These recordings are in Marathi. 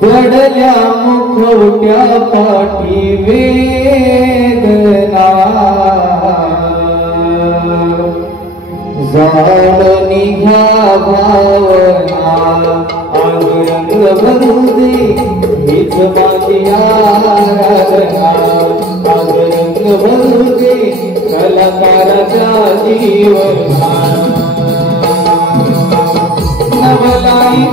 पडल्या मुखवट्या पाठी वेदना जाळ निघा भावना अंग भरू दे हीच माझी आराधना अंग भरू दे कलाकाराच्या जीवना नवलाई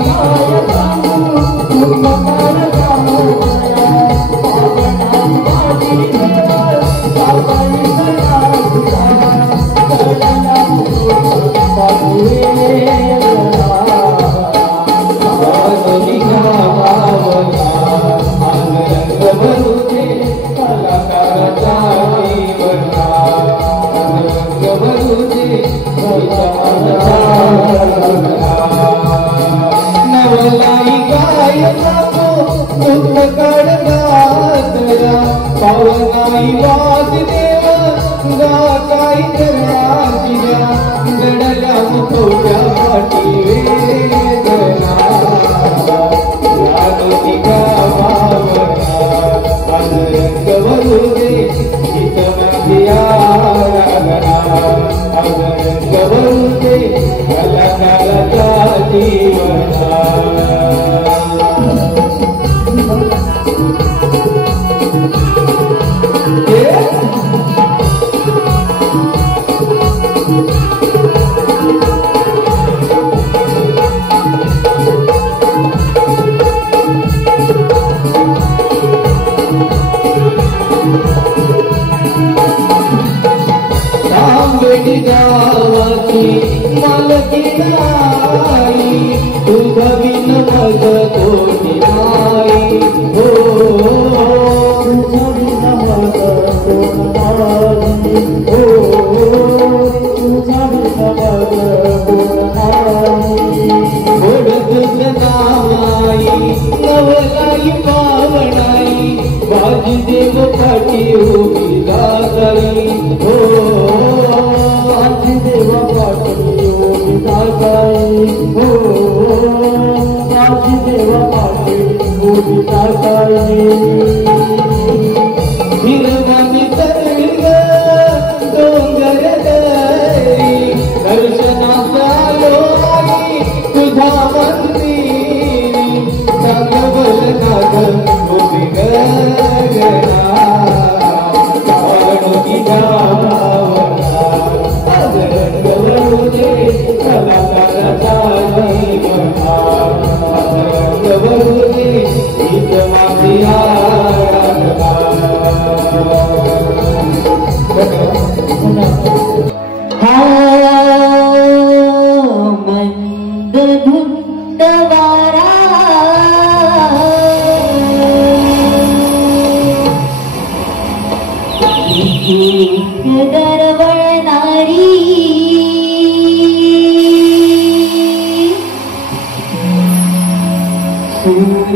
नवलाई गाय नको दुःख कडगातरा पावनाई वासुदेव गा काय करातिरा गडल्या मुखोट्या पाठी वेदना यादोनी गावावना अंतरंग वरुदे हित माझिया रागना अंतरंग वरुदे कलाकाराचा जीवना गावाची मालकी नाही तुझा बिन मग कोणी नाही हो तुझा बिन मग कोण नाही हो तुझा बिन मग कोण नाही गोड तुझ नामाई नवलाई पावनाई बाजी देव पाठी उभी जाई हो देवा पाठी उभी जाई हो देवा पाठी उभी जाई हिरवानी तरंग डोंगर दरी दर्शनाचा आलो आई तुझा मंदिरी चांगल नाग उभी गगना पावनोनी गावावना अंतरंग वरुदे कलाकाराचा जीवना अंतरंग वरुदे हित माझिया रागना मंद धुंद वारा दरवळणारी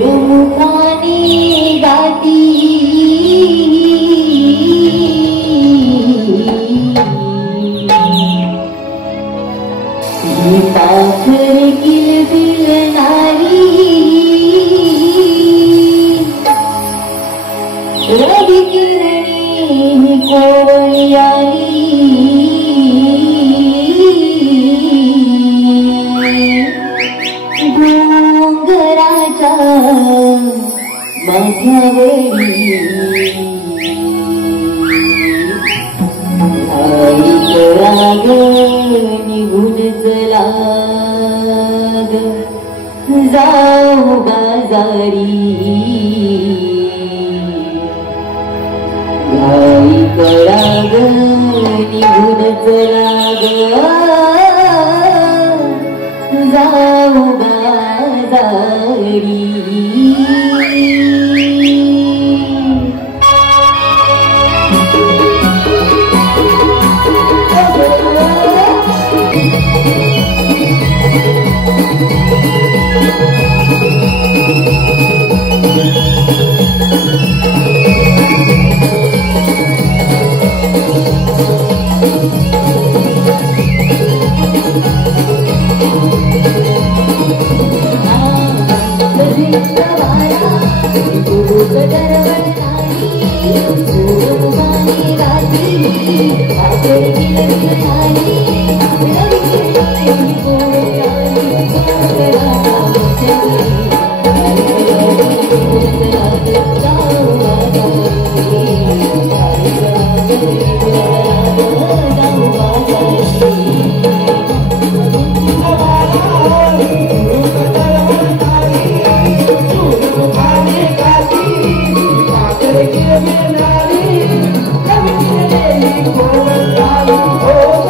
सूर्यमुखाने गाती पाखर किलबिलणारी रविकिरणी कोवळी आली डोंगराच्या माझ्यावरी राग निघून चला जाऊ बाजारी घाई कराग निघून चला जाऊ बाजारी Oh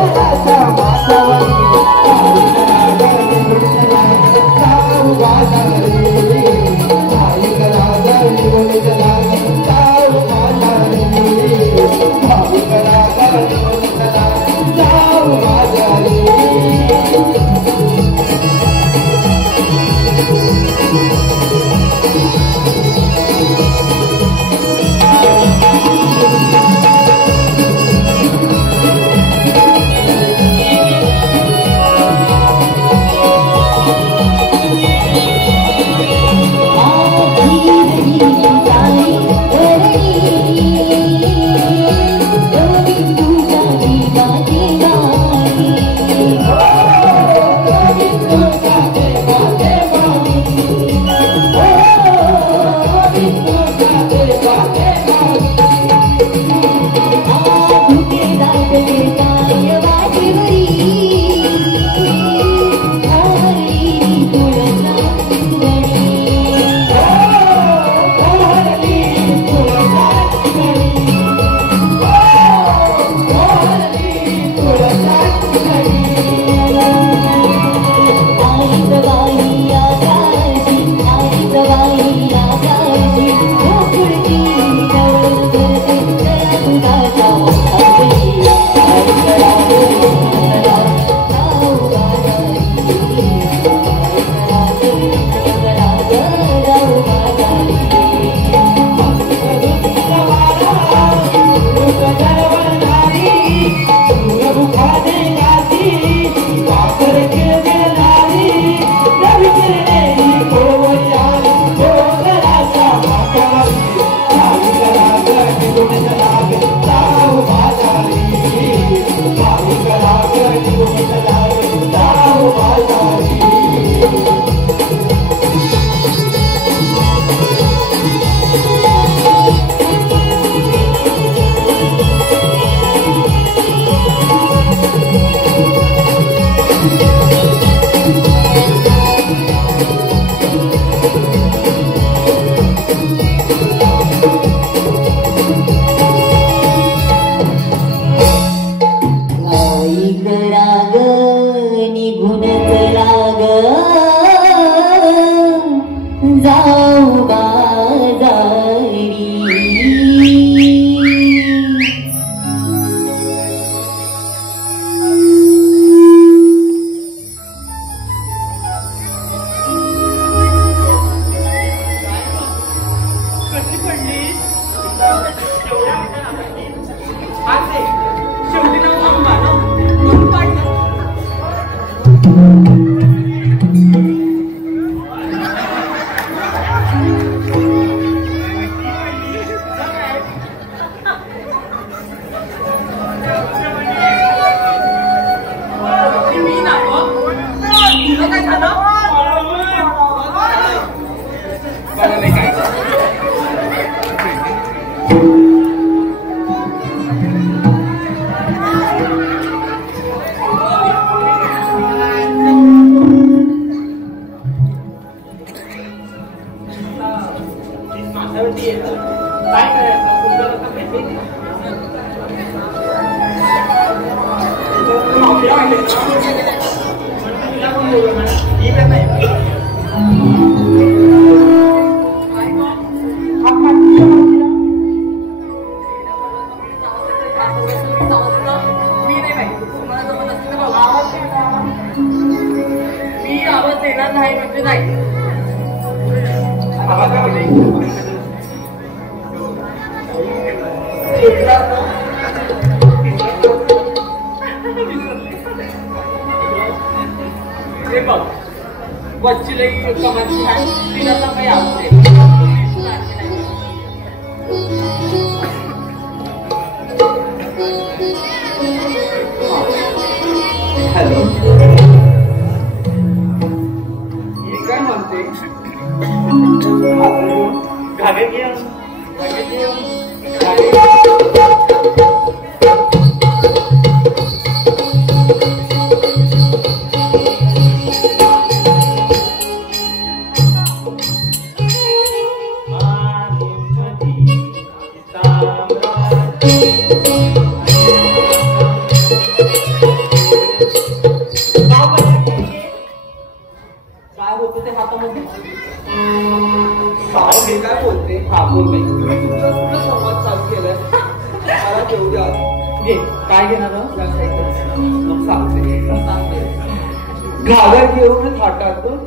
घागर घेऊन थाटातून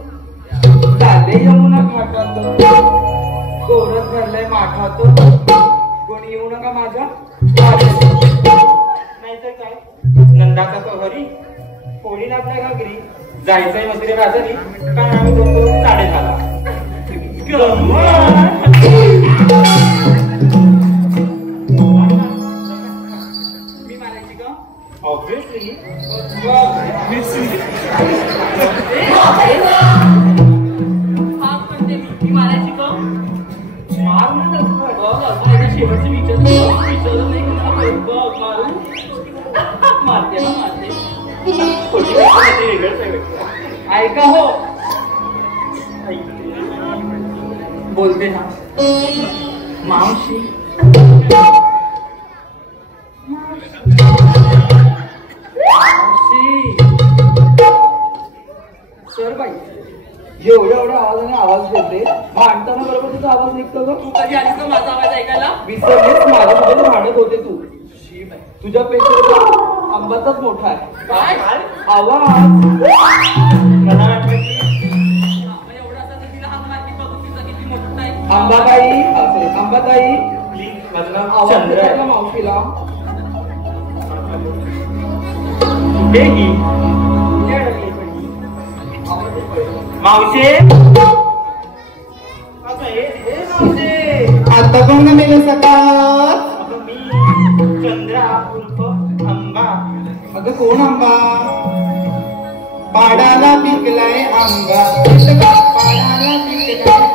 चाले यमुना घाटातून गोरत भरलंय माठातून कोणी येऊ नका माझ्या नाहीतर काय नंदाचा तो हरी कोणी आपल्या घरी जायचंय मसरे बाजारी कारण आम्ही दोन साडे झाला मी मारायची का ऑब्विसली मारायची का मार शेवटचं विचारलं नाही मारू ऐका हो, बोलते ना मावशी. सर बाई एवढ्या आवाजाने आवाज देते, मांडताना बरोबर तुझा आवाज निघतो का? तू कधी आलीस का माझा आवाज ऐकायला? विसरलीस माझ्याबद्दल भांडत होते तू. तुझ्यापेक्षा आंबाचाच मोठा आहे. काय आवाज? मला वाटतं की अंबाताई असे अंबाताई प्लीज माझं नाव चंद्र आहे. मावशीला मावशे आता कोण मेले सकाळ? मी चंद्रा उर्फ आंबा. अगं कोण आंबा? पाडाला पिकलाय आंबा, पाडाला पिकलाय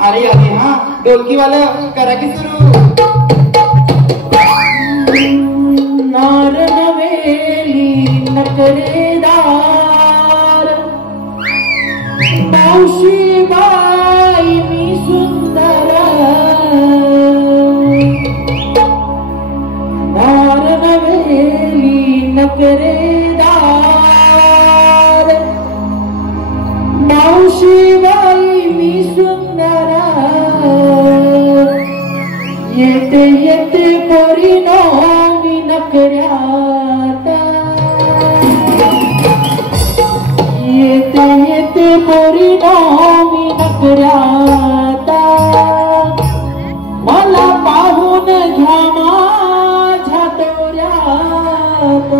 अरे अरे हा ढोलकीवाला करा की सुरू. नार नवेली नकरेदार मावशी बाई मी सुंदर. नार नवेली नकरेदार मावशी बाई मी सुंदर. येते येते पोरीनो मी नकऱ्यात, येते येते पोरीनो मी नकऱ्यात. मला पाहून घ्या माझ्या तोऱ्यात.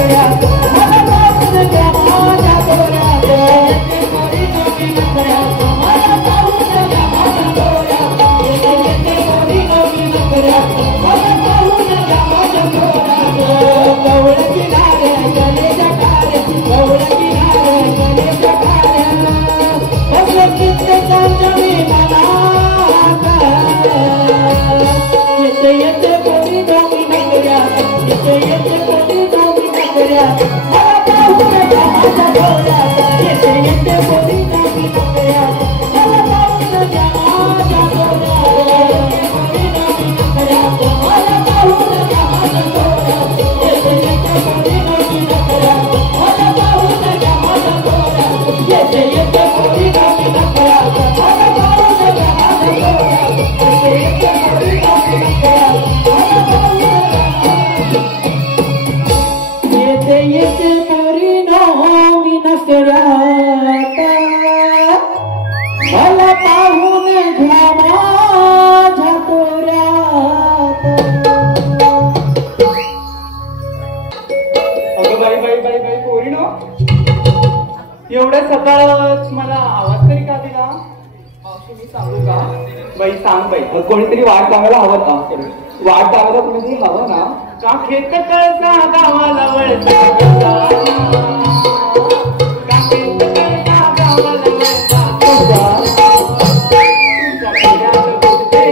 Yeah. अगं बाई बाई बाई बाई पोरी नो एवढ्या सकाळ मला आवाज तरी का दिला? मावशी मी सांगू का? बाई सांग बाई. कोणीतरी वाट लावायला हवं का? वाट लावायला कोणीतरी हवं ना? का खेत कळसा गावाला वळसा का खेत कळसा गावाला वळसा तुमच्या खेड्यात बोलते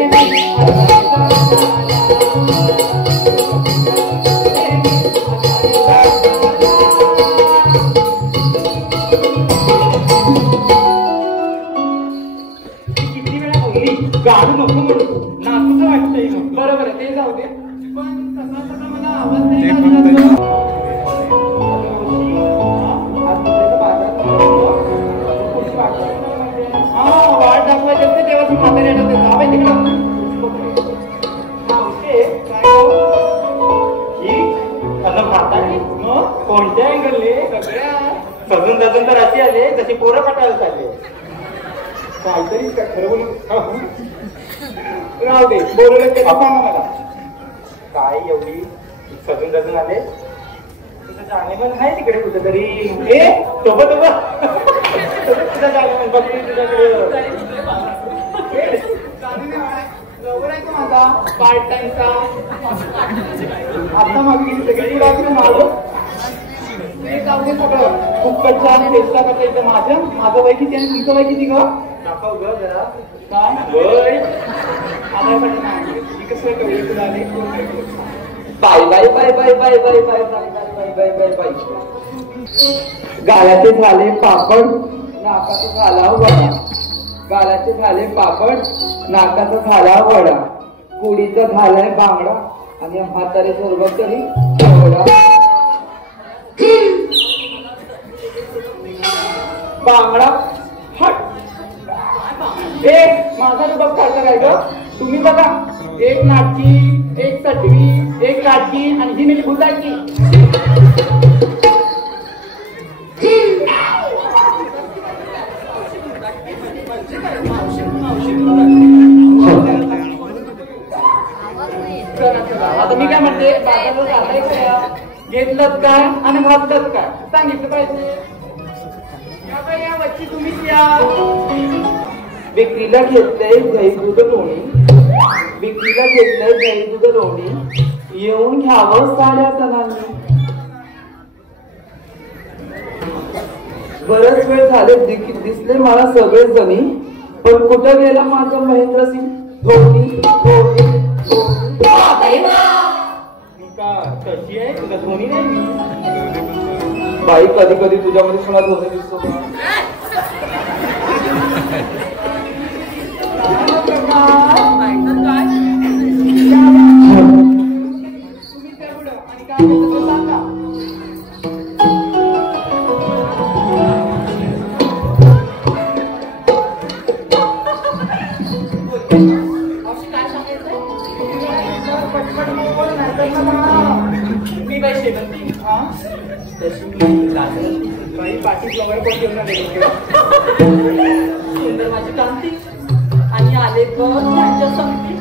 किती वेळा बोलली गाडू नको म्हणतो नाचूचं वाटतंय. बरोबर ते जाऊ दे. पण सकाळ सकाळ मला आवाज नाही वाट दाखवायची असते तेव्हा ती म्हातारी येणार तिकडं. कोणत्या अँगलने सगळ्या सजून दजून तर अशी आले जशी पोरं पटायला चालले. काहीतरी ठरवून राहू दे. बोलवलं ते सांगा मला काय एवढी सजून दजून आले. तुझं जाणे पण आहे तिकडे कुठेतरी. ए सोबत तुझं जाणे पण बघते तुझ्याकडे. लवकर आहे का माझा पार्ट टाइमचा आता मागे सगळी मारो ते जाऊ दे सगळं. खूप कच्चा आणि टेस्टा करता येतं. माझं वय किती आणि तुमचं वय किती ग? दाखव ग जरा. काय वय कसं कळलं तुला? Bye bye bye bye bye bye bye bye bye bye bye bye. गालाचे झाले पापड नाकाचा झाला वडा. गालाचे झाले पापड नाकाचा झाला वडा. कुडीचा झालाय बांगडा आणि म्हातारे सोबत तरी बांगडा हट. एक माझा बघ काढता काय ग तुम्ही बघा. एक नाटकी एक सटवी एक काटकी आणि ही म्हणजे भुताटकी. आता मी काय म्हणते बाजारात आलाय काय घेतलं काय आणि भाजलं काय सांगितलं पाहिजे. या वच्ची तुम्हीच या. विक्रीला घेतलंय दही दूध लोणी. विक्रीला घेतलंय दही दूध लोणी. येऊन घ्यावं साड्या जणांनी. बरेच वेळ झाले दिसले मला सगळे जणी. पण कुठं गेला माझा महेंद्रसिंग धोनी धोनी कशी आहे तुझा धोनी नाही मी. बाई कधी कधी तुझ्यामध्ये सुद्धा धोनी दिसतो का? तुम्ही तेवढं आणि काय होतं सांगा. मी बाई शेवंती तशी पाठी फ्लॉवर पण घेऊन आले. सुंदर माझी कांती आणि आले त्यांच्या संगती.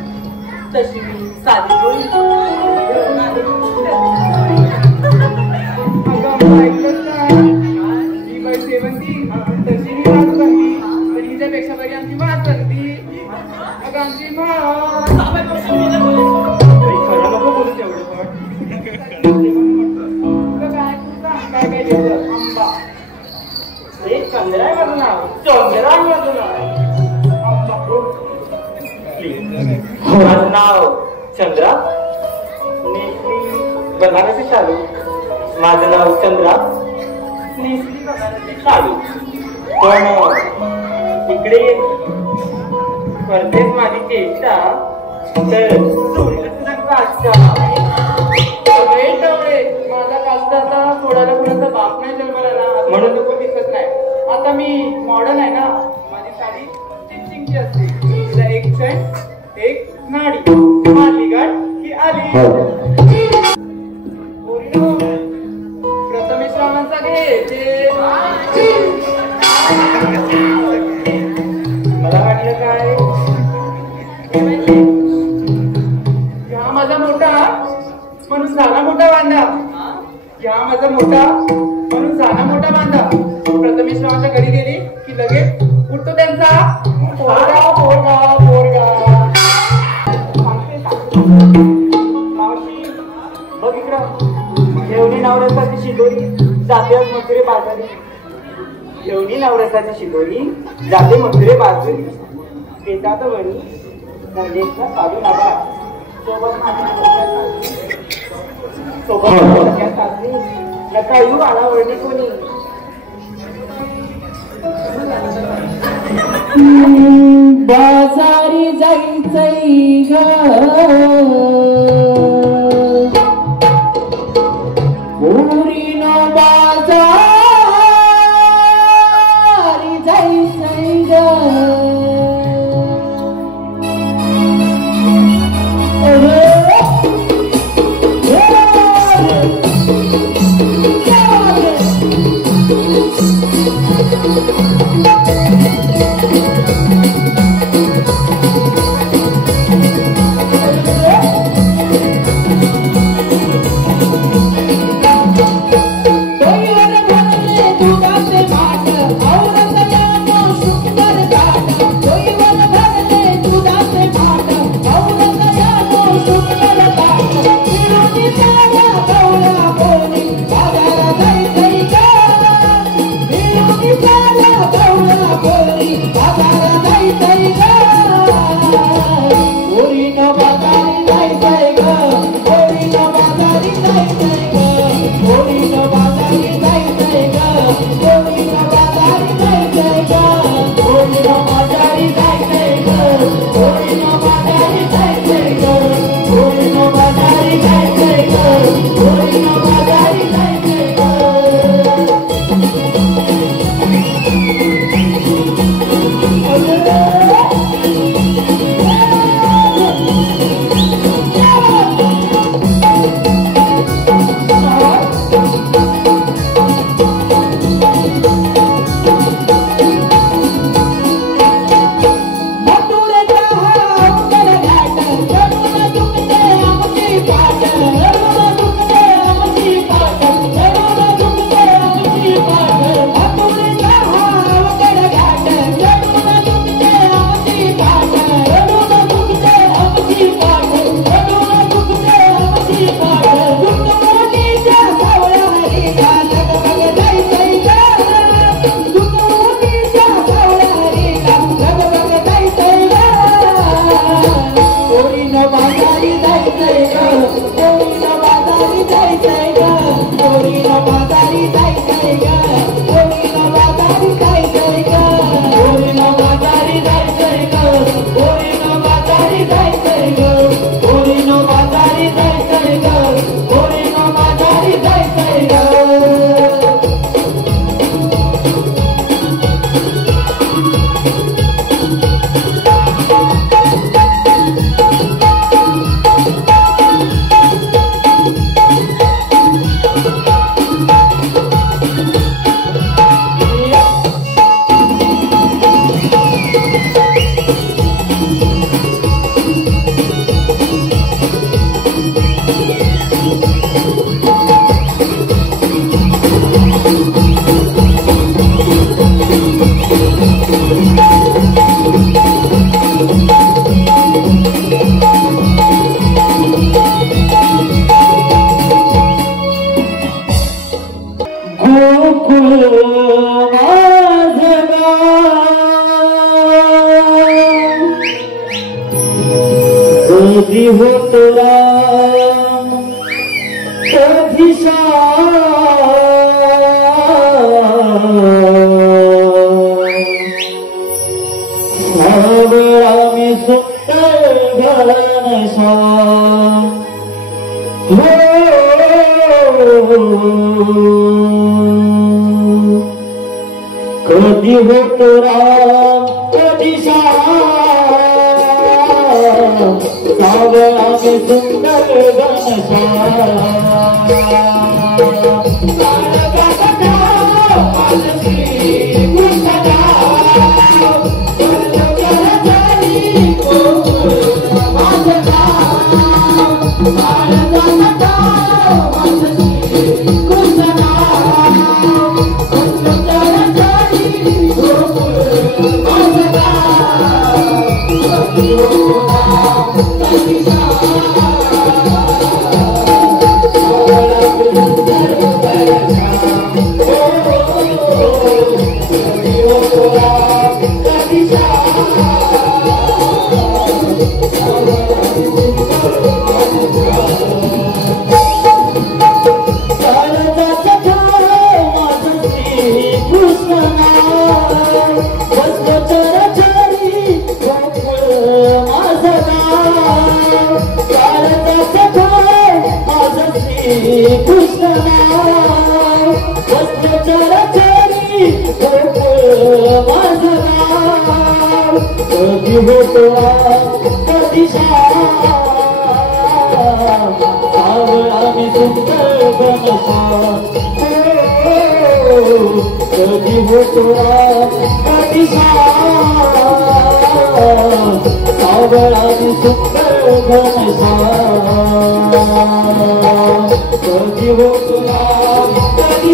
तशी मी साधी घेऊन आले. ही बाई शेवंती तशी मी वाच करती. तर हिच्यापेक्षा बाई आमची वाच करती. अगं आमची खरं नको बोलू तेवढं काय काय घेतलं आंबा. एक चंद्रा आहे माझं नाव. चंद्रा आहे माझं नाव. माझं नाव चंद्रा. बनारसी शालू. माझं नाव चंद्रा. नेसली बनारसी शालू. पण इकडे करतेच माझी चेष्टा तर तुझा काष्टा. माझा काष्टा आता सोडायला कोणाचा बाप नाही जन्माला ना म्हणून तो दिसत नाही. आता मी मॉडर्न आहे ना. माझी साडी स्टिचिंगची असते. तिला एक सेंट एक नाडी आली गाठ की आली. प्रथमेश रावांचा घे. मला वाटलं काय हा माझा मोठा म्हणून झाला मोठा वांदा. घ्या माझा मोठा म्हणून जाणा मोठा बांधा. प्रथमेश रावांच्या घरी गेली की लगेच उठतो त्यांचा पोरगा पोरगा पोरगा. मावशी बघ इकडं, घेवणी नवरसाची शिदोरी जाते मथुरे बाजारी. घेवणी नवरसाची शिदोरी जाते मथुरे बाजारी. पेटात वणी नंदेशला साधू नका सोबत सासरी नका येऊ आला वळणी कोणी. बाजारी जायचंय ग पुरीनो बाजारी जायचंय ग. कधी होतला कधी मी सुंदर घरानसा कधी होतो राम कधी सावळा मी सुंदर घनसा Go कधी होतो कधी सावळाने सुंदर बनसा कधी होतो कधी सावळाने सुंदर बनसा कधी होतो कधी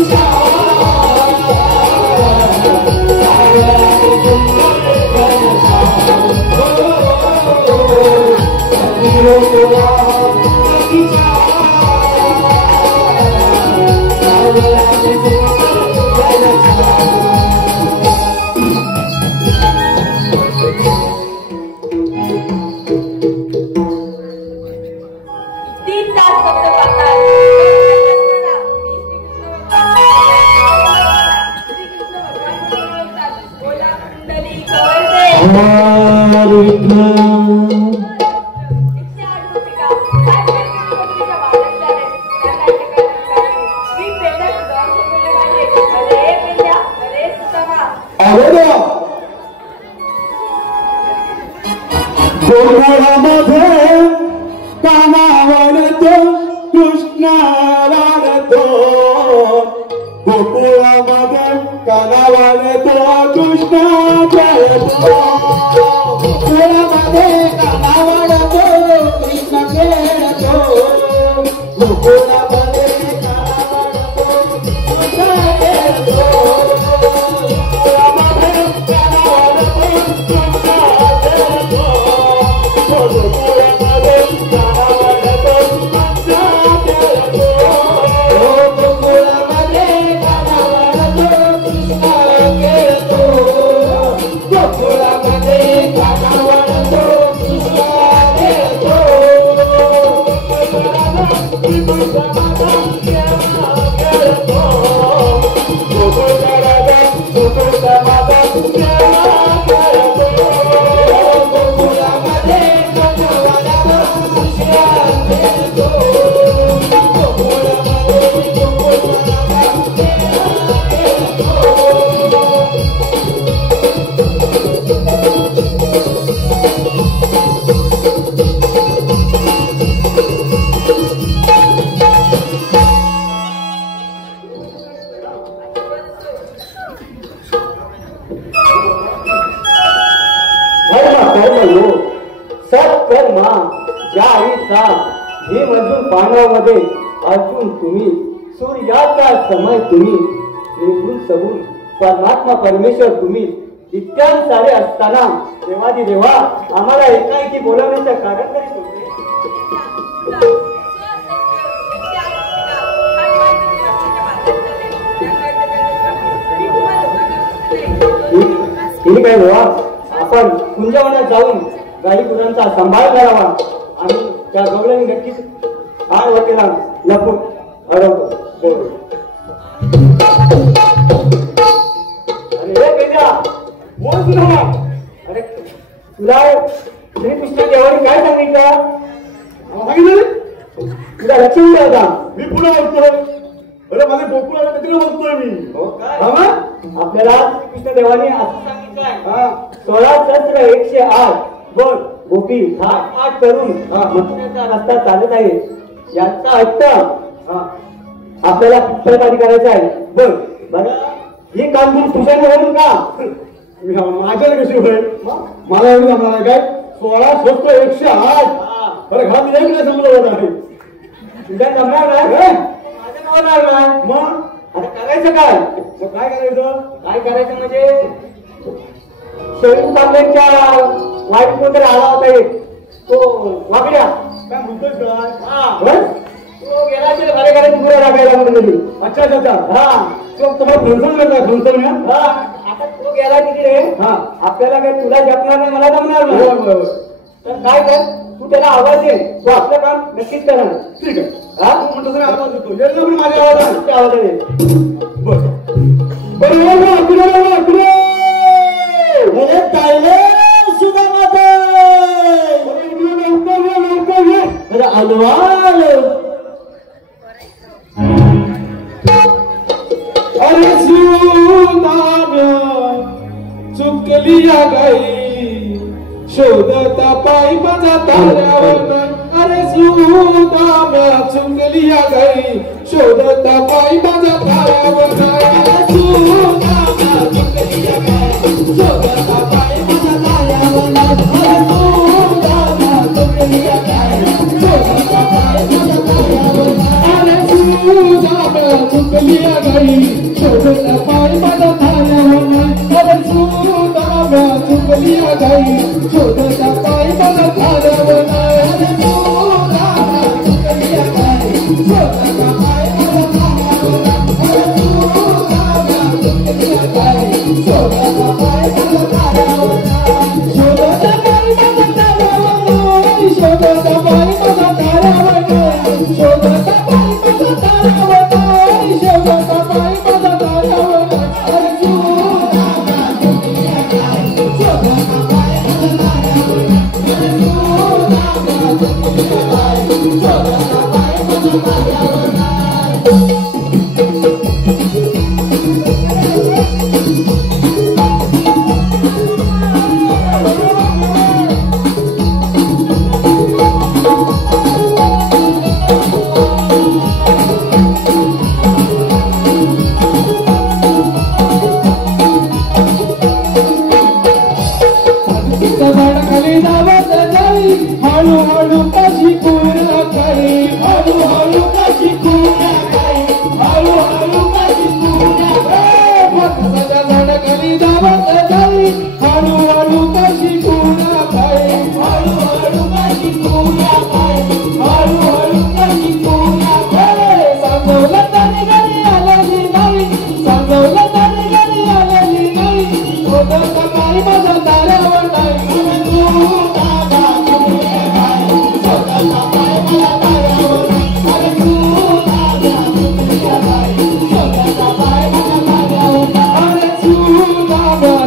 कामावरतो कृष्णा वाढतो गोकुळामध्ये कानावाढतो कृष्णा जळतो गोकुळामध्ये कानावाढतो कृष्ण खेळतो गोकुळामध्ये कानावाढतो कृष्ण खेळतो गोकुळामध्ये कानावाढतो कृष्ण खेळतो गोकुळामध्ये कानावाढतो कृष्ण खेळतो गोकुळामध्ये कानावाढतो कृष्ण खेळतो गोकुळामध्ये कानावाढतो कृष्ण खेळतो सत्कर्मा ज्या आईचा भीमर्जुन पांडवामध्ये अर्जुन तुम्ही सूर्याचा समय तुम्ही निर्गुण सगुण परमात्मा परमेश्वर तुम्ही इत्यादी सारे असताना देवादी देवा आम्हाला एकाएकी बोलावण्याचं कारण तरी ठीक आहे देवा आपण कुंजवनात जाऊन गाई गुरांचा सांभाळ करावा आणि त्या गवळणी नक्कीच आड वाटेला लपून अडवतो अरे रे बेटा बोल तुला अरे तुला श्रीकृष्ण देवाने काय सांगितलं तुला लक्ष नाही होता मी पुढे बघतोय अरे माझ्या गोकुळाला तिकडे बघतोय मी आपल्याला श्रीकृष्ण देवाने असं सांगितलंय 16 सहस्र 108 बोल गोपी 8 करून मथुरेचा रस्ता चालत आहे याचा अर्थ आपल्याला पुस्तकाधी करायचं आहे बोल बरं ही कामगिरी तुझ्याने होईल का माझ्याला कशी होईल मला एवढं जमणार काय 16 सहस्र 108 बरं घात एक नाही जमलं होत आहे तुझ्या जमणार नाही माझ्या होणार नाही मग आता करायचं काय मग काय करायचं म्हणजे शरीर तांब्यांच्या वाईट कोणतरी आला होता एक तो वाकड्या काय म्हणतोय काय तो गेला ते घरे घरे गुरं राखायला म्हणून अच्छा हा तो तुम्हाला फंसवलं हा आता तो गेला तिकडे हा आपल्याला काय तुला जपणार नाही मला जमणार नाही तर काय कर तू त्याला आवाज दे तो आपलं काम नक्कीच करणार ठीक आहे हा तू म्हणतो आवाज देतो पण माझ्या आवाज आहे अरे ताईले सुद्धा माता अरे अलवाल अरे सुदाम्या चुकलिया गाई शोधता पायी माझा ताऱ्यावर अरे सुदाम्या चुकली या गाई शोधता पायी माझा ताऱ्यावर सुदाम्या चुकली या गाई शोधता पायी माझा ताऱ्यावर अरे सुदाम्या चुकली या गाई शोधता पायी माझा ताऱ्यावर अरे सुदाम्या चुकली या गाई शोधता पायी माझा ताऱ्यावर अरे सुदाम्या चुकली या गाई शोधता पायी माझा ताऱ्यावर अरे सुदाम्या चुकली या गाई शोधता पायी माझा ताऱ्यावर अरे सुदाम्या चुकली या गाई शोधता पायी माझा ताऱ्यावर शोधता पायी माझा ताऱ्यावर शोधता पायी माझा ताऱ्यावर शोधता पायी माझा ताऱ्यावर शोधता पायी माझा ताऱ्यावर अरे सुदाम्या चुकली या गाई शोधता पायी माझा ताऱ्यावर अरे सुदाम्या चुकली या गाई शोधता पायी माझा ताऱ्यावर खाली धावत जाई हळूहळू कशी पूर्ण करी हळूहळू कशी पूर्ण करी हळूहळू कशी पूर्ण करी भक्ताच्या झाडाखाली धावत जाई हळूहळू कशी पूर्ण करी हळूहळू कशी पूर्ण करी हळूहळू कशी पूर्ण करी सांगवलं तरी घरी आलेली नाही सांगवलं तरी घरी आलेली नाही शोधता पायी माझा ताऱ्यावर नाही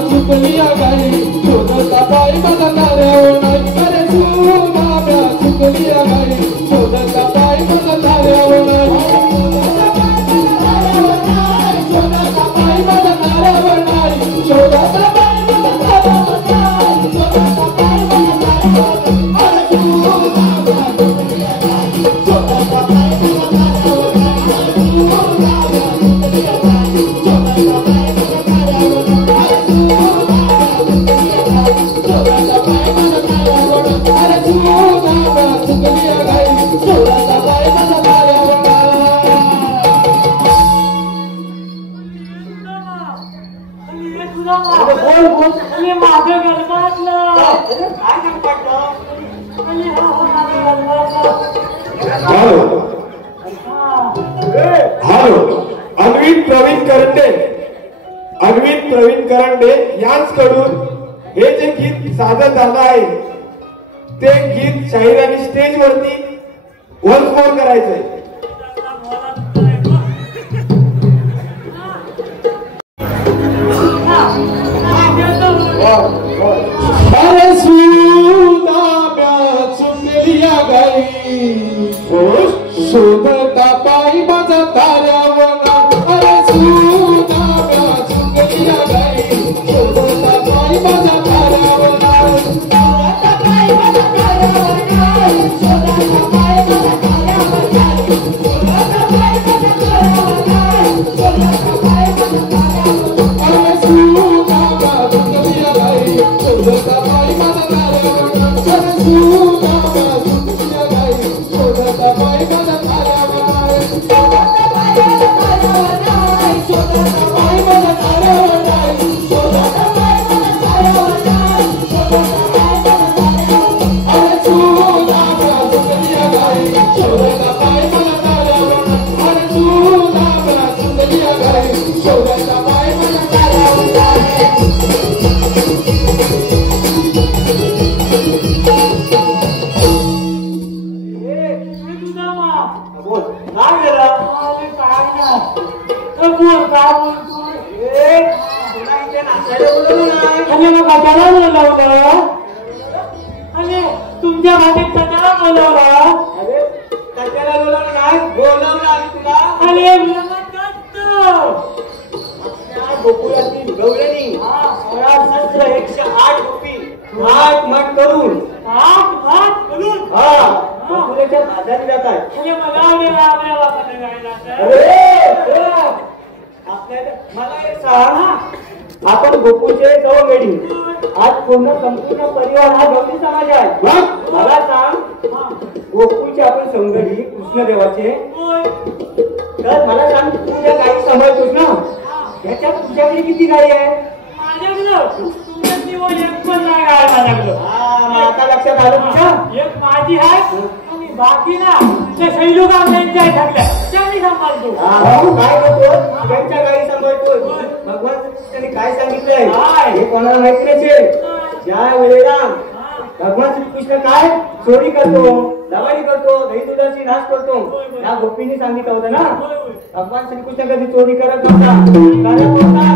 चुकलिया गाई शोधता पायी माझा ताऱ्यावर नाही अरे सुदाम्या चुकलिया गाई शोधता पायी माझा ताऱ्यावर नाही शोधता पायी माझा ताऱ्यावर नाही शोधता पायी माझा ताऱ्यावर नाही शोधता पायी माझा ताऱ्यावर अरे सुदाम्या चुकलिया गाई शोधता पायी माझा ताऱ्यावर नाही अरे सुदाम्या चुकलिया गाई शोधता पायी माझा ताऱ्यावर अरे सुदाम्या चुकलिया गाई शोधता पायी माझा ताऱ्यावर बोल बोल आणि माझं गलबाटलं काय गलबाटलं आणि हॅलो अन्वित प्रवीण करंडे यांच्याकडून हे जे गीत सादर झालं आहे ते गीत शाहिरांनी स्टेज वरती वन्स मोर करायचंय अरे सुदाम्या चुकलिया गाई शोधता पायी माझा ताऱ्यावर अरे सुदाम्या चुकलिया गाई शोधता पायी माझा ताऱ्यावर शोधता पायी माझा ताऱ्यावर शोधता पायी माझा ताऱ्यावर शोधता पायी माझा ताऱ्यावर शोधता पायी माझा ताऱ्यावर अरे सुदाम्या चुकलिया गाई शोधता पायी माझा ताऱ्यावर अरे सुदाम्या चुकलिया गाई शोधता पायी माझा ताऱ्यावर शोधता पायी माझा ताऱ्यावर शोधता पायी माझा ताऱ्यावर शोधता पायी माझा ताऱ्यावर शोधता पायी माझा ताऱ्यावर अरे सुदाम्या चुकलिया गाई शोधता पायी माझा ताऱ्यावर अरे सुदाम्या चुकलिया गाई शोधता पायी माझा ताऱ्यावर बोल काय गेला काय ना बोल काय बोलतो तुला इथे नाचायला बोलवलं नाही आणि मग कशाला बोलवलं आणि तुमच्या भाषेत कशाला बोलवलं अरे कशाला बोलवलं नाही बोलवलं आणि तुला अरे गोकुळातील गौरणी 16 सहस्र 108 गोपी घाट मठ करून हात बोलून गोकुळाच्या आजारी जात आहे. मला एक सांग, आपण गोकुळचे सवंगडी आज संपूर्ण परिवार हा गवळी समाज आहे. मला सांग, गोकुळचे आपण सवंगडी कृष्णदेवाचे, तर मला सांग तुझ्या गाई सांभाळतोस ना, याच्यात तुझ्याकडे किती गाई आहे? आता लक्षात आलं तुझ्या? एक माझी आहे आणि बाकी ना ते शैलू गावड्यांच्या टाकल्या त्या मी सांभाळतो. काय करतो? त्यांच्या गाई सांभाळतो. भगवान श्रीकृष्णाने काय सांगितलंय हे कोणाला माहिती नसेल. ज्या वेळेला भगवान श्रीकृष्ण काय चोरी करतो, दवाई करतो, दही दुधाची नाश करतो, त्या गोपींनी सांगितलं होतं ना. भगवान श्रीकृष्ण कधी चोरी करत नव्हता. कारण का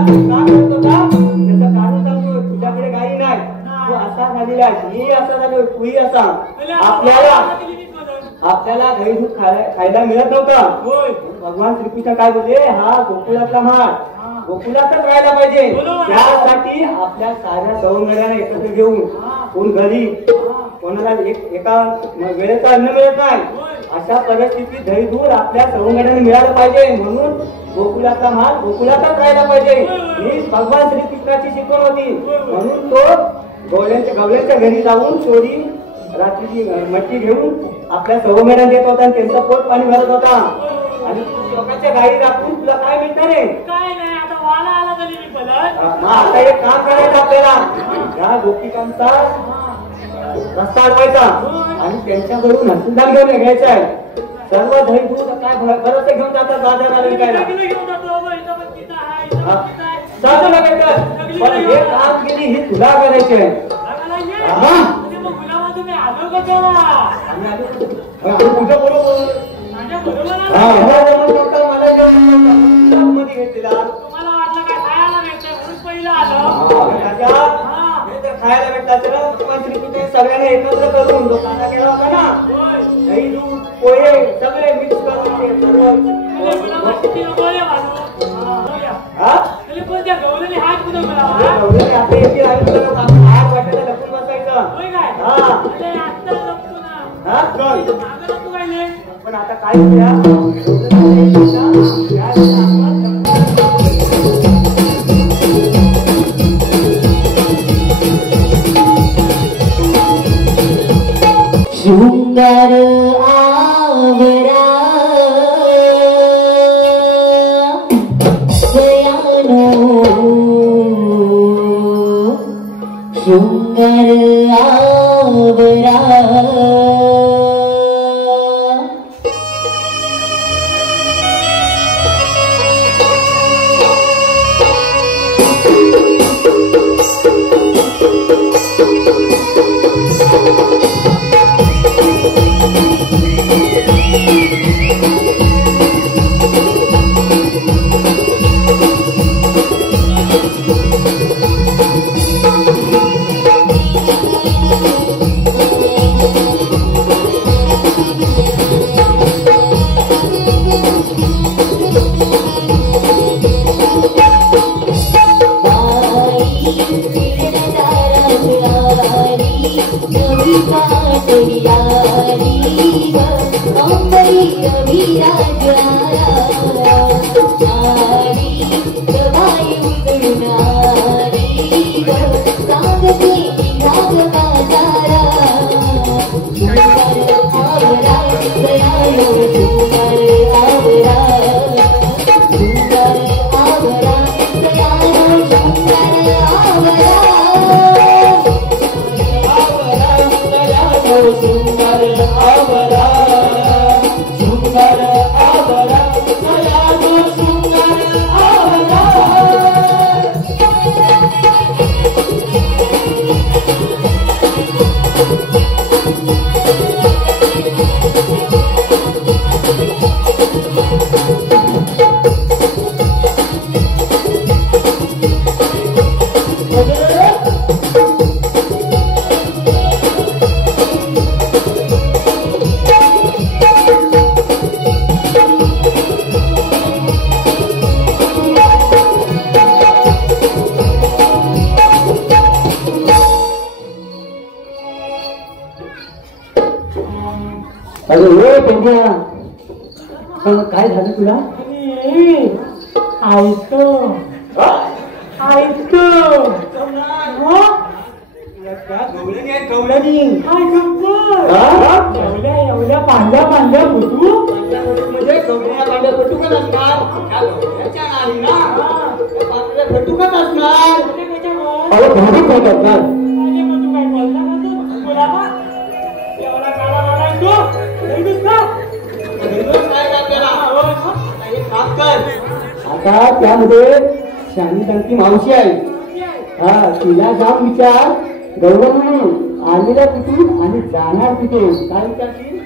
करतो का? त्याचं कारण सांगतो. तुझ्याकडे गाई नाही, तू असा झालेला आहे, मी असा झालो, तूही असा. आपल्याला दही दूध खायला मिळत नव्हतं. भगवान श्रीकृष्ण काय बोलले, हा गोकुळातला माळ गोकुळातच राहायला पाहिजे. त्यासाठी आपल्या साऱ्या सवंगड्यांना एकत्र घेऊन, कोण गरीब, कोणाला एका वेळेचा अन्न मिळत नाही, अशा परिस्थितीत दही दूध आपल्या सवंगड्यांना मिळालं पाहिजे. म्हणून गोकुळातला माल गोकुळातच राहायला पाहिजे ही भगवान श्रीकृष्णाची शिकवण होती. म्हणून तो गवळ्यांच्या घरी जाऊन चोरी रात्रीची मटकी घेऊन आपल्या सवंगड्यांना देत होता आणि त्यांचं पोट पाणी भरत होता. आणि लोकांच्या गाई राखून तुला काय मिळणार आहे? काय नाही, आता वाला आला तरी मी पडत. आता एक काम करायचं आपल्याला, या गोपिकांचा रस्ता अडवायचा आणि त्यांच्याकडून हसूदार घेऊन घ्यायचा आहे. सर्व दही दूध काय बरंच घेऊन जातात बाजाराला विकायला. पण हे काम केली ही तुला करायची आहे. खायला भेटला सगळ्यांना एकत्र करून लोकांना केला होता ना. दही दूध पोहे सगळे मिक्स करून लपून बसायचं. पण आता काय शृंगार आवरा दयानो, शृंगार आवरा पेंड्या पण काय झालं तुला ऐकतो एवढ्या पांढऱ्या पांढऱ्या फुटू म्हणजे गवळ्या फटुकच असणार त्या गवळ्याच्या नाही ना पांढऱ्या फटुकच असणार अरे भाडूक काय करणार आता त्यामध्ये शांती मावशी आहे हा तिला जाम विचार गौरव म्हणून आलेला कुठून आणि जाणार कुठून काय विचारतील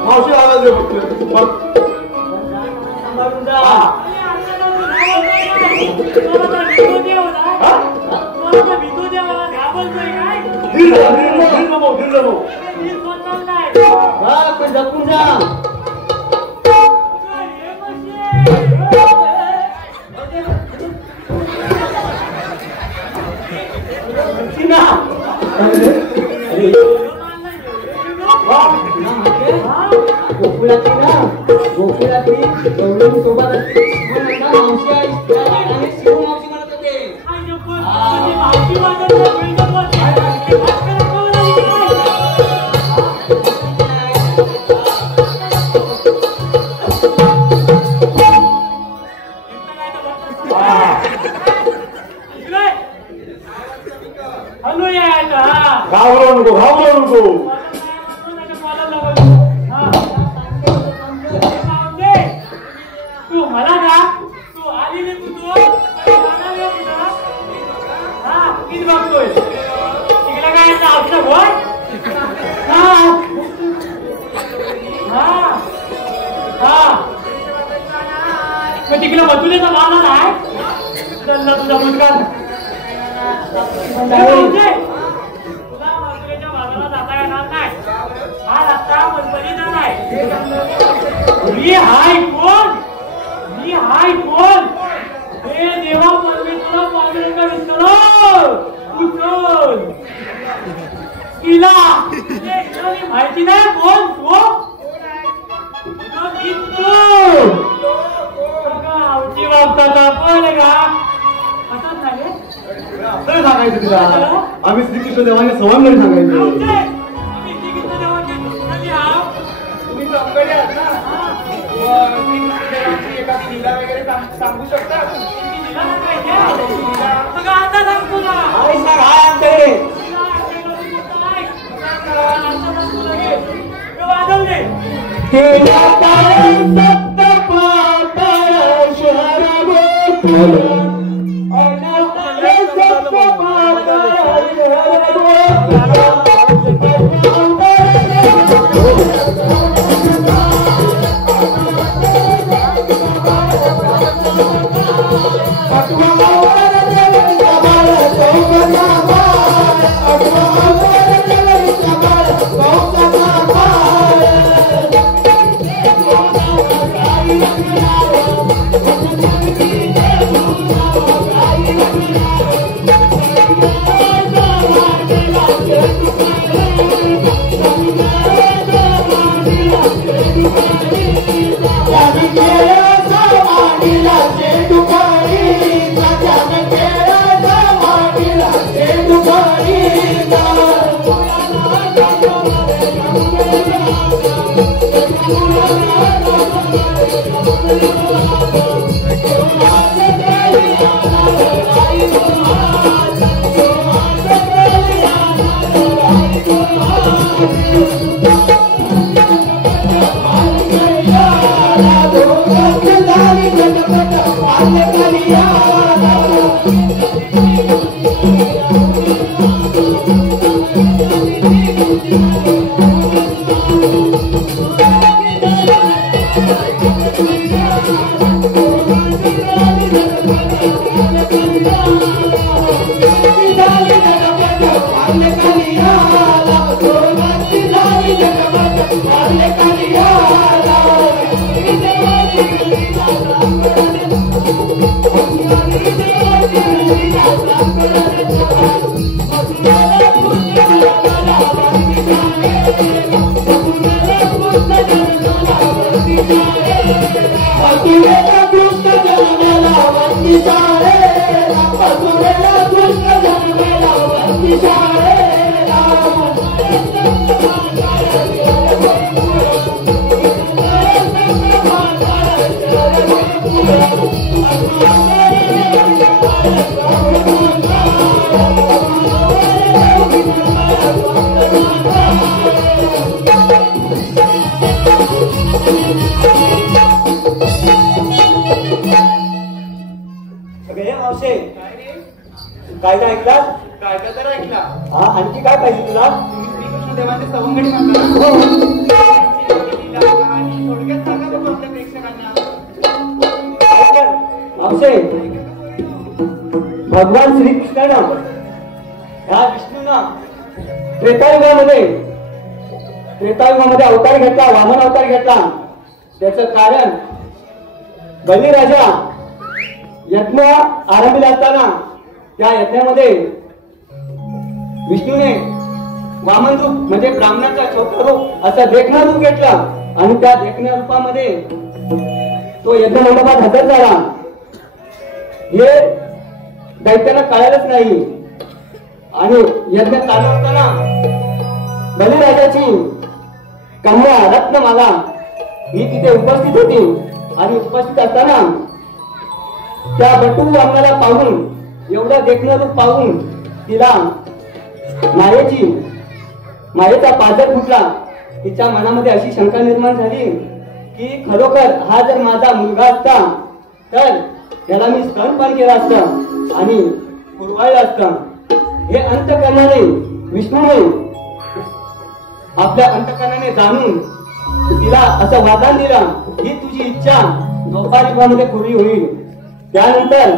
मावशी आवाज जपून जा गोकुळाची ना गोकुळाची गौरवी सोबत असते मावशी आहे शिव मावशी म्हणत होते घाबरू नको तू मला का तू आली रे किती बघतोय तिकडे काय औषध होय तिकडे बसुलेचा माना नाही तुझा मुलगा तुला मजुरेच्या बाजारात जाता येणार नाही हा रस्ता गणपतीचा नाही मी हाय कोण हे देवा परमेश्वरा पांडुरंगा विठ्ठल उचल तिला माहिती नाही कोण तो आवची बाबता पण का असंच नाही असं सांगायचं तुला आम्ही श्रीकृष्ण देवाने सवंगडी सांगायचं सांगू शकता आता सांगतो ना Hallelujah. काय काय ऐकलात? काय तर ऐकला. हा, आणखी काय पाहिजे तुला? श्रीकृष्ण देवाचे सवंगडी म्हणतात. थोडक्यात सांगा बघू आपल्या प्रेक्षकांना. मावशे, भगवान श्रीकृष्णानं ह्या विष्णूनं त्रेतायुगामध्ये अवतार घेतला, वामन अवतार घेतला. त्याचं कारण बलिराजा यज्ञ आरंभिला असताना त्या यज्ञामध्ये विष्णूने वामन रूप म्हणजे ब्राह्मणाचा छोटा रूप असा देखणा रूप घेतला आणि त्या देखण्या रूपामध्ये तो यज्ञ मंडपात हजर झाला. हे दैत्याला कळालंच नाही आणि यज्ञ चालू असताना बलिराजाची कन्या रत्नमाला ही तिथे उपस्थित होती आणि उपस्थित असताना त्या बटू वामनाला पाहून एवढं देखणं रूप पाहून तिला मायेचा पाजर फुटला. तिच्या मनामध्ये अशी शंका निर्माण झाली की खरोखर हा जर माझा मुलगा असता तर याला मी स्तनपान केलं असतं आणि पुरवाळलं असतं. हे अंतकरणाने विष्णूने आपल्या अंतकरणाने जाणून तिला असं वादान दिलं ही तुझी इच्छा द्वापारयुगामध्ये पूर्ण होईल. त्यानंतर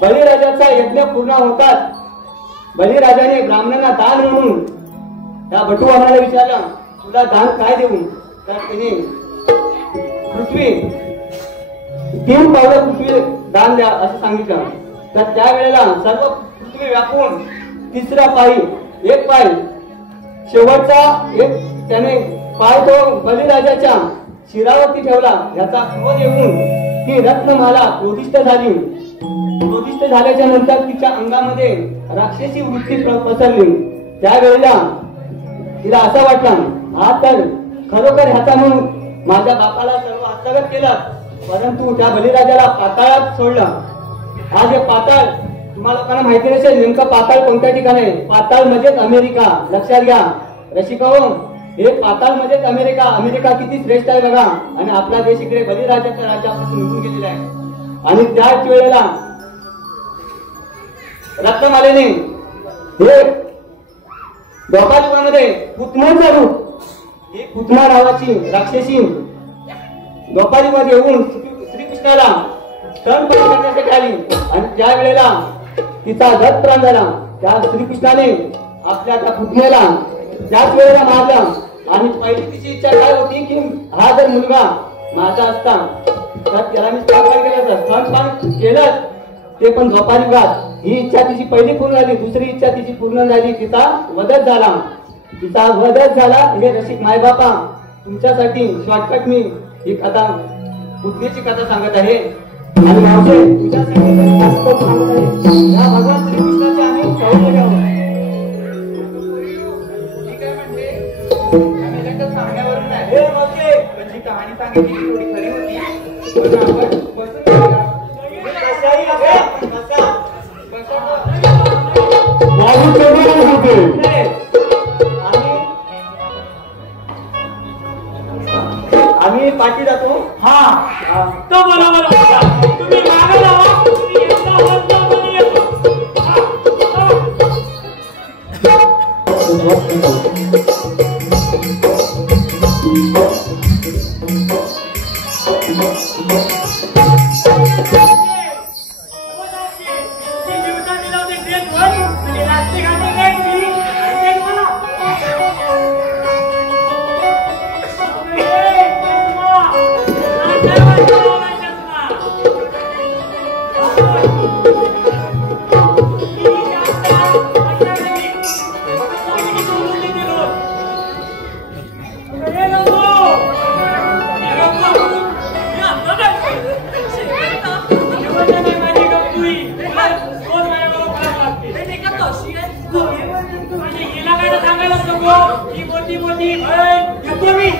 बलिराजाचा यज्ञ पूर्ण होतात बलिराजाने ब्राह्मणांना दान म्हणून त्या बटुवामनाला विचारलं तुला दान काय देऊ? तर तिने पृथ्वी 3 पावलं पृथ्वी दान द्या असं सांगितलं. तर त्यावेळेला सर्व पृथ्वी व्यापून तिसरा पायी एक पाय शेवटचा एक त्याने पाय तो बलिराजाच्या शिरावरती ठेवला. याचा क्रोध येऊन ती रत्नमाला क्रोधिष्ठ झाली. क्रोधिष्ठ झाल्याच्या नंतर तिच्या अंगामध्ये राक्षसी वृत्ती पसरली. त्यावेळेला तिला असं वाटलं हा तर खरोखर ह्याचा म्हणून माझ्या बापाला सर्व हस्तगत केलं परंतु त्या बलिराजाला पाताळात सोडलं. हा जे पाताळ तुम्हाला लोकांना माहिती नसेल नेमकं पाताळ कोणत्या ठिकाणी आहे. पाताळ म्हणजेच अमेरिका. लक्षात घ्या रसिकाओ हे पाताळ म्हणजेच अमेरिका. अमेरिका किती श्रेष्ठ आहे बघा आणि आपला देश इकडे बलिराजाचा राज्यापासून निघून गेलेला आहे. आणि त्याच वेळेला रत्नमालेने हे द्वापारयुगामध्ये पुतनाचं रूप ही पुतना नावाची राक्षसी द्वापारयुगात येऊन श्रीकृष्णाला स्तनपान करण्यासाठी आली आणि त्यावेळेला तिचा दत्त प्राण झाला. त्या श्रीकृष्णाने आपल्या त्या पुतण्याला त्याच वेळेला मारला आणि पहिली तिची इच्छा काय होती की हा जर मुलगा माझा असता तर त्याला मी स्तनपान केलं असतं. स्तनपान केलं ते पण द्वापारयुगात. ही इच्छा तिची पहिली पूर्ण झाली. दुसरी इच्छा तिची पूर्ण झाली. तिचा वधच झाला. हे रसिक मायबापा तुमच्यासाठी शॉर्टकट मी ही कथा पुतणीची कथा सांगत आहे आणि मावशे तुझ्यासाठी या भगवान श्रीकृष्णाचे आम्ही सौंदर्य घ्यावं. सांगण्यावरून नाही हे मावशे म्हणजे कहाणी सांगितली थोडी खरी होती पण आपण बसून गेला. कशाही असो, कसा आम्ही पाठी जातो. हा तो बरोबर होता. तुम्ही मागे जावा तुम्ही एकदा वरचा कोणी येतो. होती येतो मी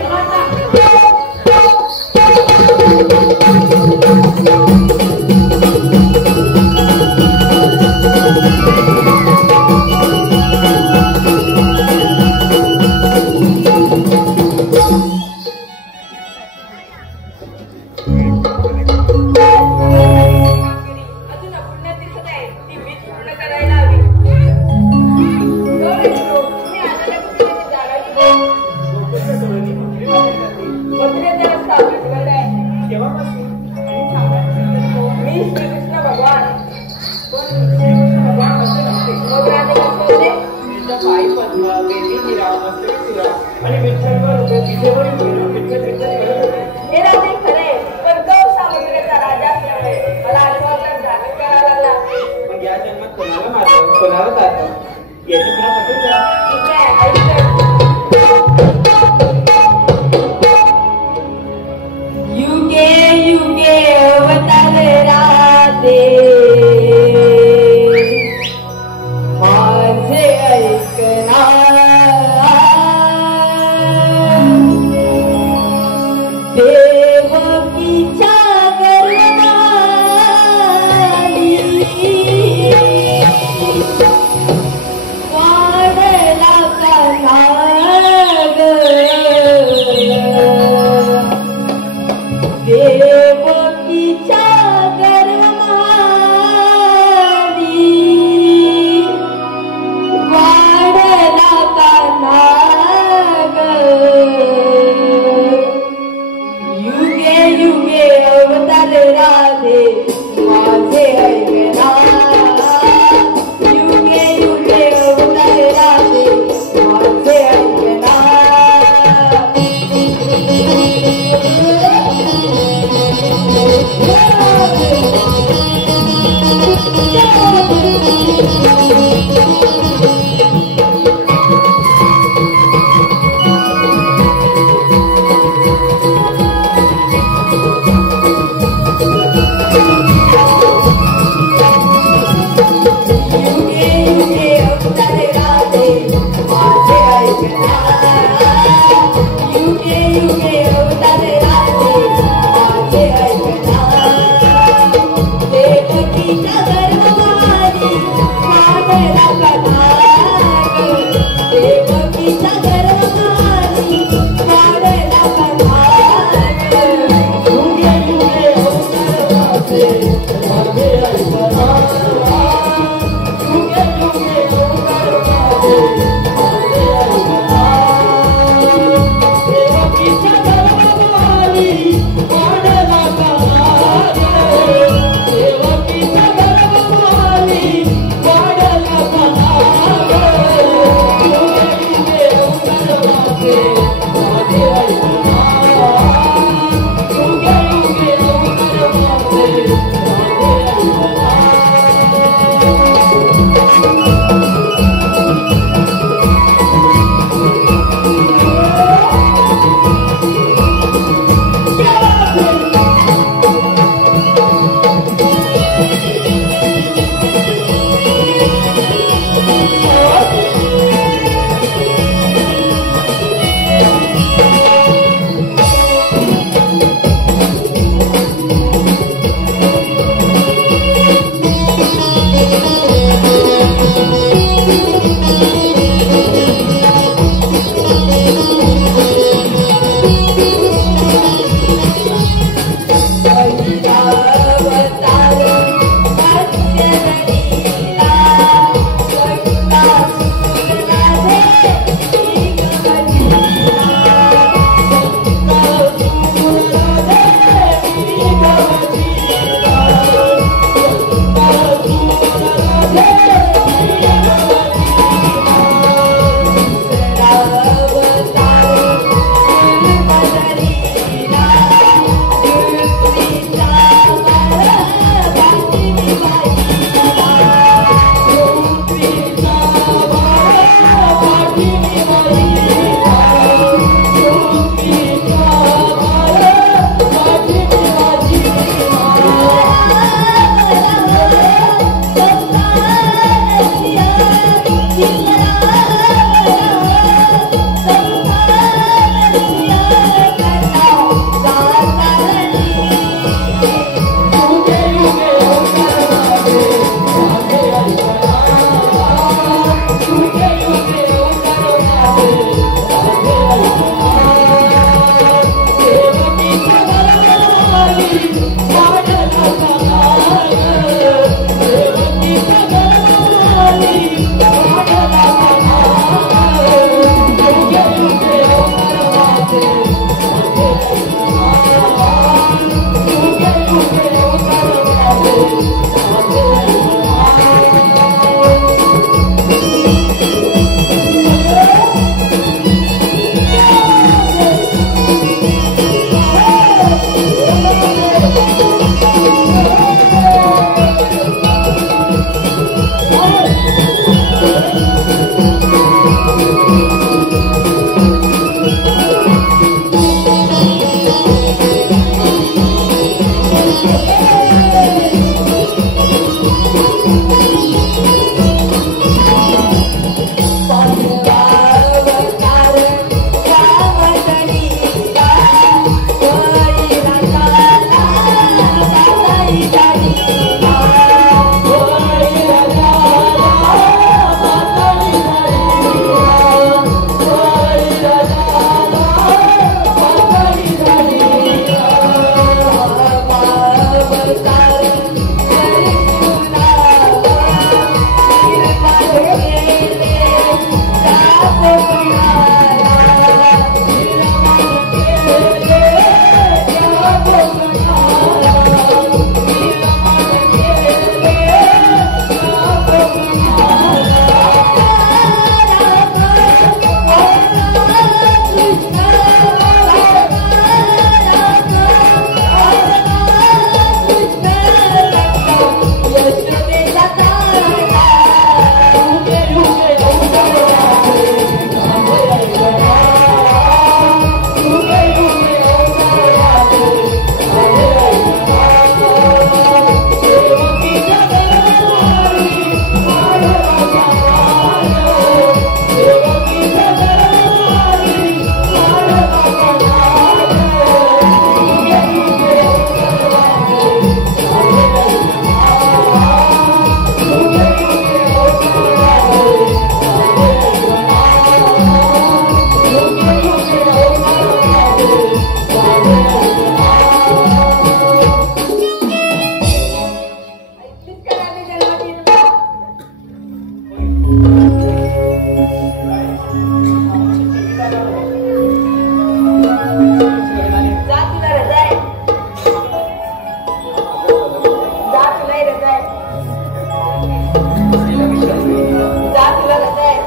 जा तुला कसं आहे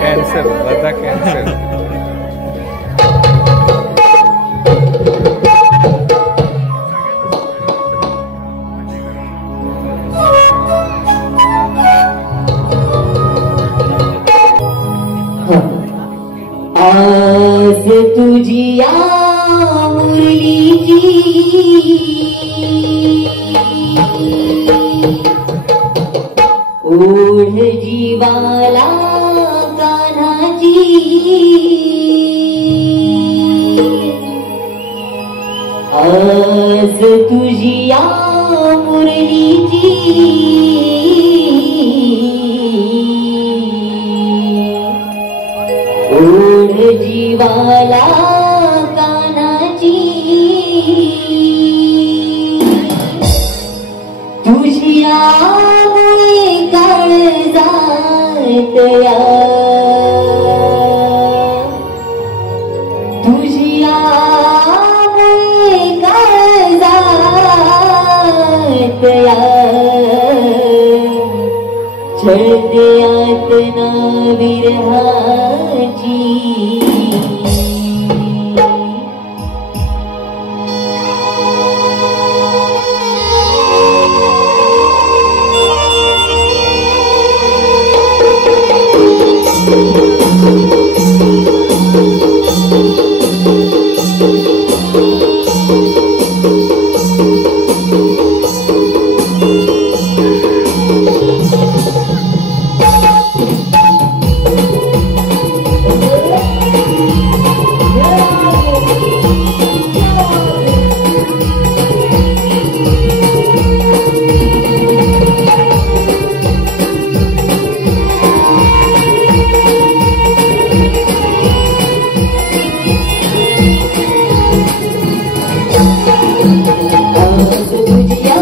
कॅन्सर वजा कॅन्सर आज तुझी या मुरलीची ओढ जीवाला कान्हाची आज तुझी या मुरलीची ओढ जीवाला कानाची तुझ्यामुळे काळजातया तुझ्यामुळे काळजातया छळते आतना विरहाची तुझ्या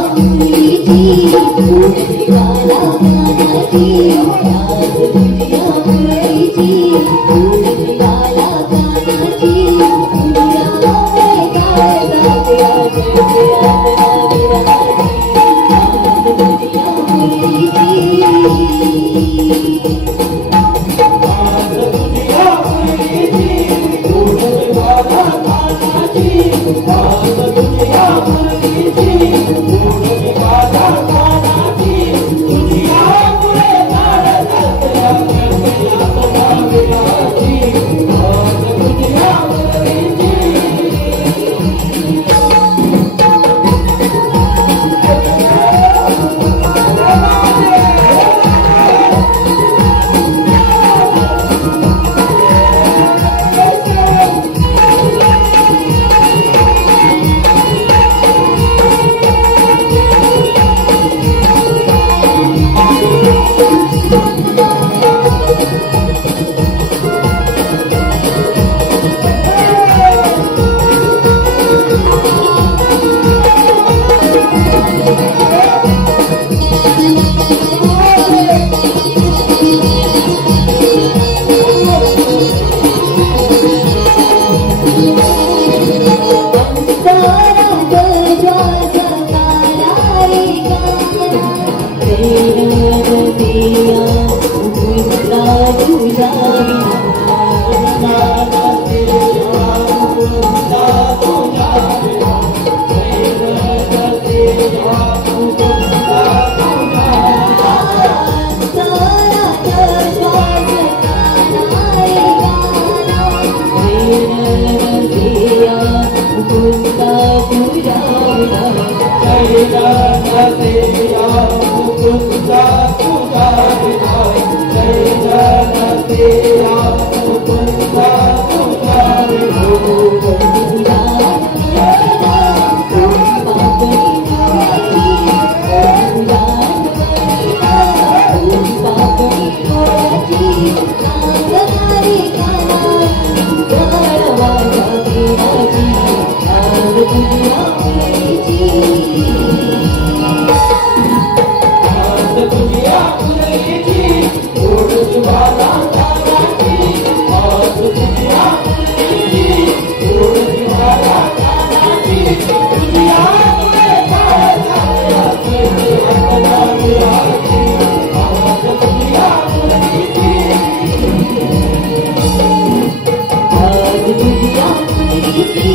मुरलीची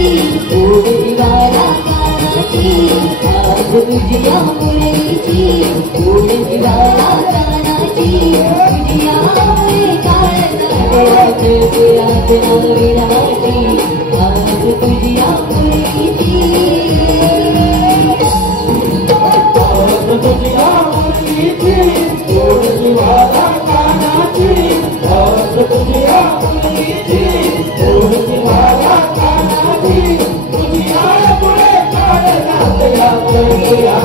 गोड जिवाला कानाची आज तुझ्या मुरलीची गोड जिवाला कानाची तुझ्या काळजात विनाची आज तुझ्या मुरलीची तुझ्या मुरलीची गोड जिवाला कानाची आज तुझ्या मुरलीची गोड जिवाला कानाची तुझ्या पुढे काढण्यात या तुझ्या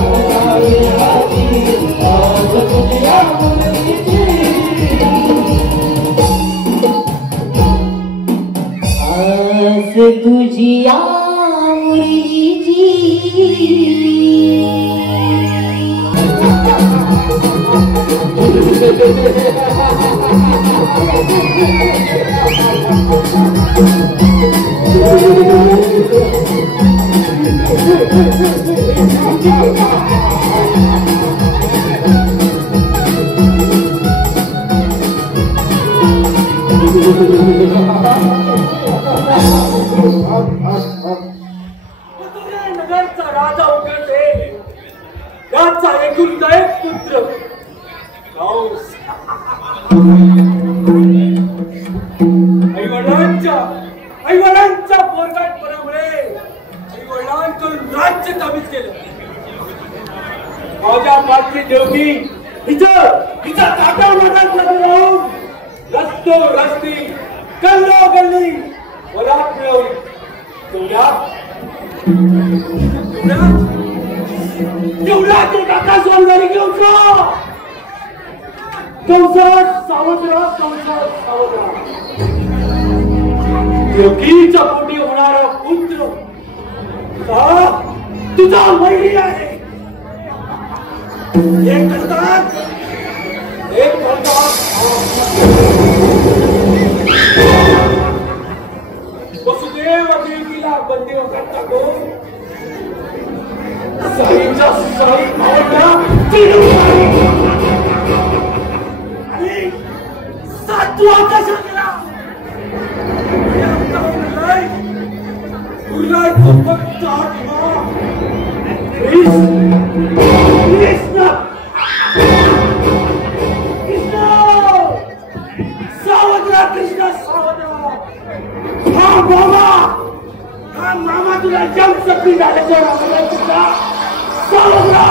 विनाची आज तुझ्या मुरलीची आज तुझ्या मुरलीची नगरचा राजा उघडते त्याचा एकुलता एक पुत्र कंस. आईवडिलांच्या पोरगाटपणामुळे आईवडिलांकडून राज्य काबीज केलं. माझ्या पाठची देवती हिचा काटा मठात राहून रस्तो रस्ती गल्लो गल्ली वरात मिळवली. तेवढा तो टाका सोडणारी कंसात सावत्र योगीच्या पोटी होणारा पुत्र तुझा वैरी आहे. एक करतात वसुदेव देवीला बंदी करता तो साईच्या साई भावना आणि सातवा कसा केला तुला फक्त आत्मा कृष्ण सावधरा कृष्ण सावधरा. हा मामा तुला जम सक्ती झाल्याशिवाय तुझा सावधरा.